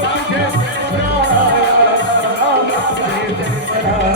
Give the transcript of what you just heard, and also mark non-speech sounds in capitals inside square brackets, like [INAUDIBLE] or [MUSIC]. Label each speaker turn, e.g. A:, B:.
A: سان [LAUGHS] کي